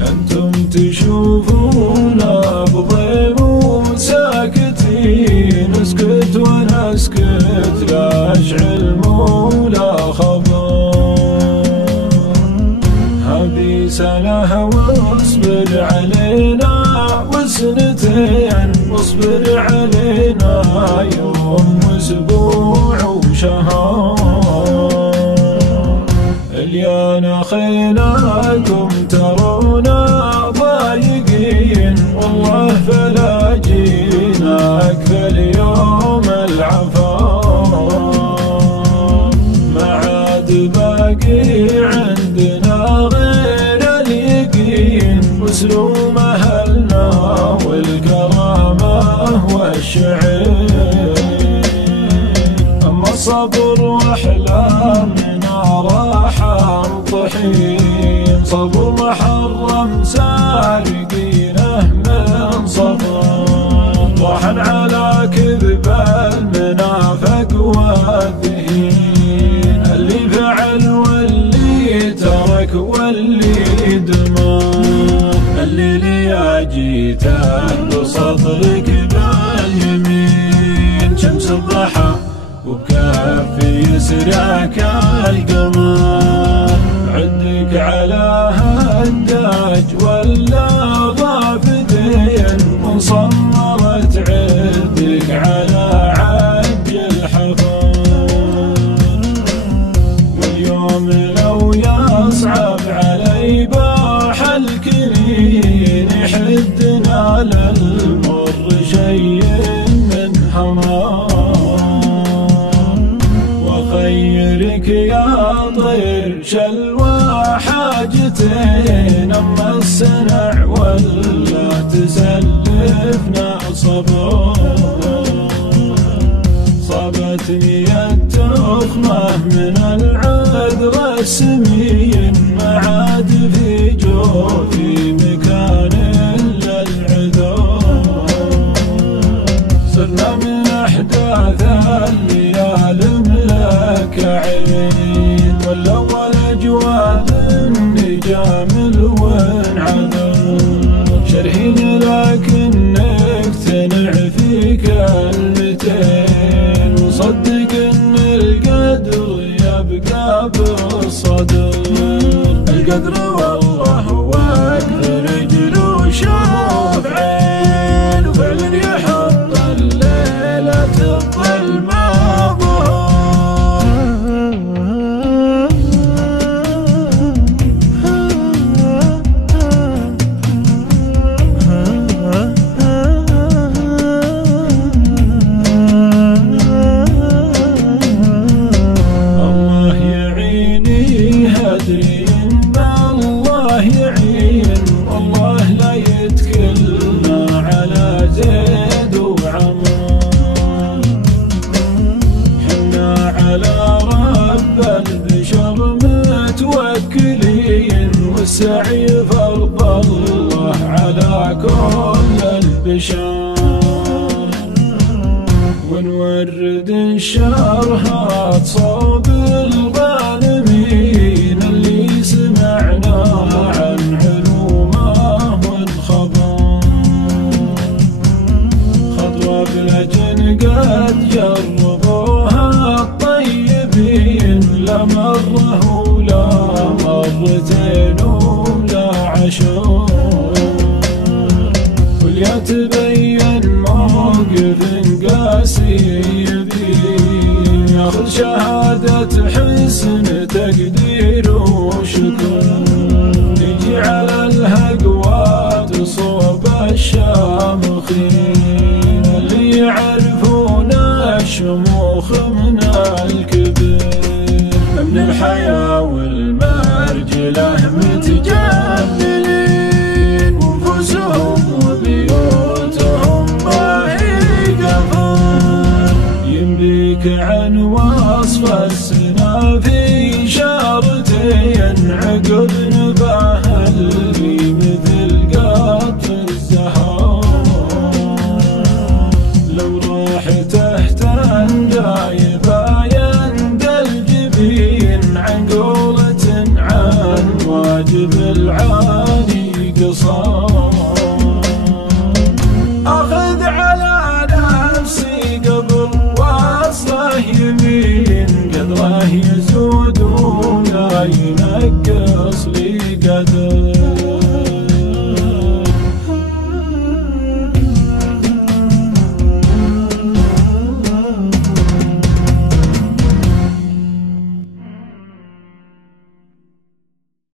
انتم تشوفونا بضيم وساكتين، اسكت وانا اسكت لا اشعل ولا خبر. هذه سنة واصبر علينا، وسنتين واصبر علينا، يوم واسبوع وشهر. اليانا خيلاكم ترونا ضايقين، والله فلا جيناك فاليوم العفار. ما عاد باقي عندنا غير اليقين، وسلوم اهلنا والكرامه والشعر. اما الصبر واحلامنا راحه طحين، صبر محرم سارقينه من صبر. طاحن على كذب المنافق والذهين، اللي فعل واللي ترك واللي دمر. اللي يا جيتك بصدرك باليمين، شمس الضحى وبكفي يسرعك القمر. عدك على هداج ولا ضافدين، وصمرت عدك على عج الحفر. واليوم لو يصعب علي باح الكنين، يحدنا للمر شيء من حمار. خيرك يا طير شلوى حاجتين، اما السنع ولا تسلفنا صبر. صابتني التخمه من العذر السمين، ما عاد في جوفي مكان الا العذر. صرنا من احداث الليالي كعين، والاول اجواد النجام وانعذر. شرحين لكنك تنع في كلمتين، وصدق ان القدر يبقى بالصدر. القدر والله وقف رجل وشوف عين، وفعلا يحط الليلة الظلمة السعي فرض الله على كل البشر. ونورد الشرهات صوب الظالمين، اللي سمعنا عن علومه والخبر. خطوة بلجن قد جربوها الطيبين، لا مره ولا مرتين ولا عشر. وليتبين موقف قاسي يبين، ياخذ شهادة حسن تقدير وشكر. يجي على الهقوات صوب الشامخين، اللي يعرفون الشموخ من الكبر. من الحياة والمرجلة متجملين، وانفسهم وبيوتهم ما هي قفر. ينبيك عن وصف السنة في شارتين، عقب نباه اللي مثل قطر الزهر. لو راح تحتن دايبة يند الجبين، عن قولة عن واجب العاني انقصار.